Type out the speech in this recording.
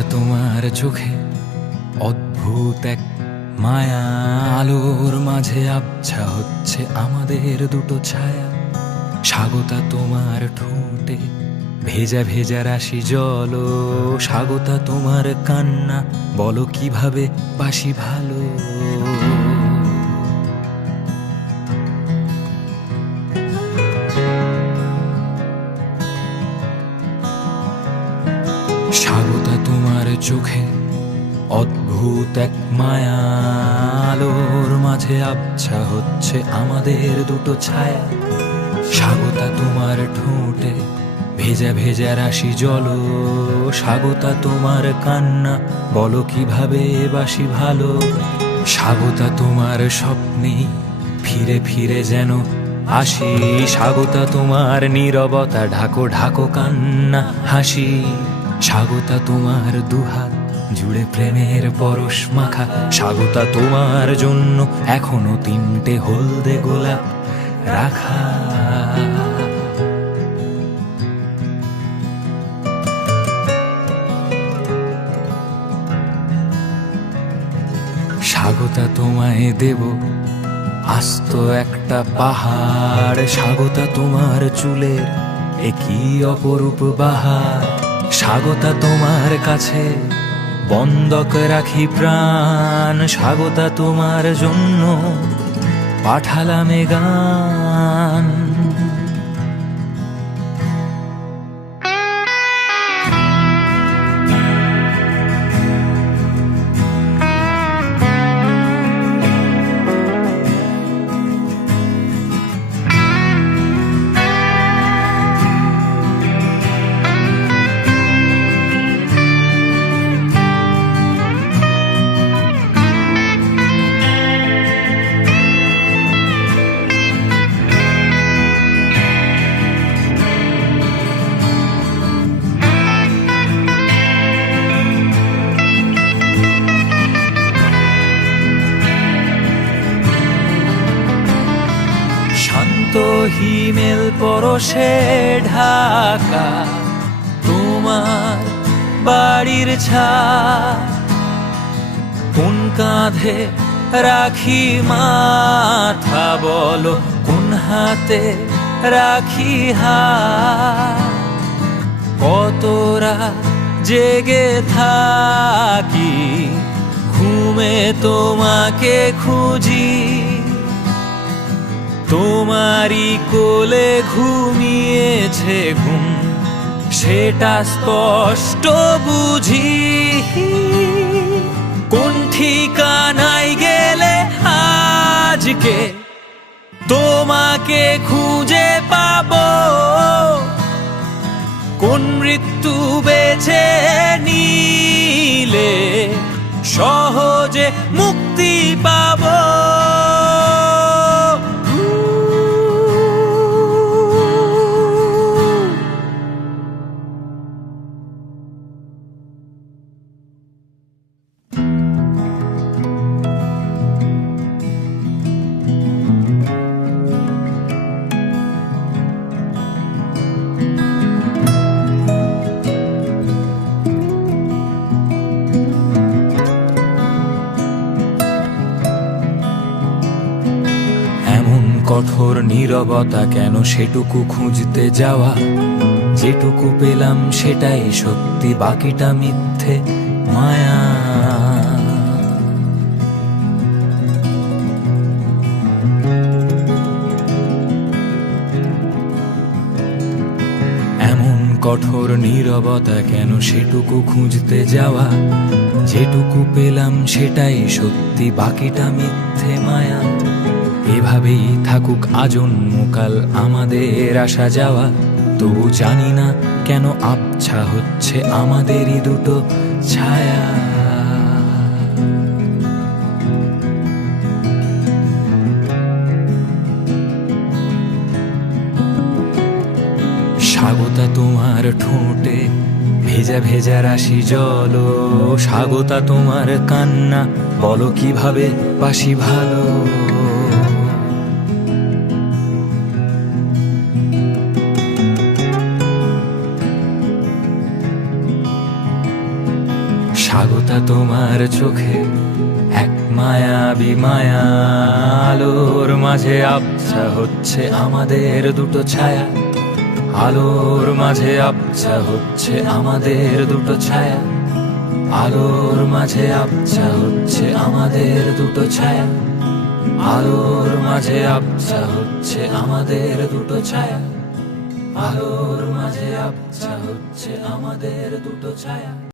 স্বাগতা তোমার চোখে অদ্ভুত এক মায়া, আলোর মাঝে আবছা হচ্ছে আমাদের দুটো ছায়া। স্বাগতা তোমার ঠোঁটে ভেজা ভেজা রাশি জল, স্বাগতা তোমার কান্না, বলো কিভাবে বাসি ভালো। স্বাগতা তোমার চোখে অদ্ভুত এক মায়া, আলোর মাঝে আবছা হচ্ছে আমাদের দুটো ছায়া। স্বাগতা তোমার ঠোঁটে ভেজা ভেজা রাশি জল, স্বাগতা তোমার কান্না, বলো কিভাবে বাসি ভালো। স্বাগতা তোমার স্বপ্নে ফিরে ফিরে যেন আসি, স্বাগতা তোমার নীরবতা, ঢাকো ঢাকো কান্না হাসি। স্বাগতা তোমার দুহাত জুড়ে প্রেমের পরশ মাখা, স্বাগতা তোমার জন্য এখনো 3টে হলদে গোলাপ রাখা। স্বাগতা তোমায় দেব আস্ত একটা পাহাড়, স্বাগতা তোমার চুলের একই অপরূপ বাহার। স্বাগতা তোমার কাছে বন্ধক রাখি প্রাণ, স্বাগতা তোমার জন্য পাঠালাম এ গান। হিমেল পরশে ঢাকা তোমার বাড়ির ছাদ, কোন কাঁধে রাখি মাথা, বলো কোন হাতে রাখি হাত। কতরা জেগে থাকি ঘুমে তোমাকে খুঁজি, তোমারি কোলে ঘুমিয়েছে ঘুম, সেটা স্পষ্ট বুঝি। কোন ঠিকানায় গেলে আজকে তোমাকে খুঁজে পাবো, কোন মৃত্যু বেছে নিলে সহজে মুক্তি পাবো। কঠোর নীরবতা কেন, সেটুকু খুঁজতে যাওয়া, যেটুকু পেলাম সেটাই সত্যি, বাকিটা মিথ্যে মায়া। এমন কঠোর নীরবতা কেন, সেটুকু খুঁজতে যাওয়া, যেটুকু পেলাম সেটাই সত্যি, বাকিটা মিথ্যে মায়া। এভাবেই থাকুক আজন্মকাল আমাদের আসা যাওয়া, তবু জানি না কেন আবছা হচ্ছে আমাদেরই দুটো ছায়া। স্বাগতা তোমার ঠোঁটে ভেজা ভেজা রাশি জল, স্বাগতা তোমার কান্না, বলো কিভাবে বাসি ভালো। স্বাগতা তোমার চোখে এক মায়াবী মায়া, আলোর মাঝে আবছা হচ্ছে আমাদের দুটো ছায়া, আলোর মাঝে আবছা হচ্ছে আমাদের দুটো ছায়া, আলোর মাঝে আবছা হচ্ছে আমাদের দুটো ছায়া, আলোর মাঝে আবছা হচ্ছে আমাদের দুটো ছায়া, আলোর মাঝে আবছা হচ্ছে আমাদের দুটো ছায়া।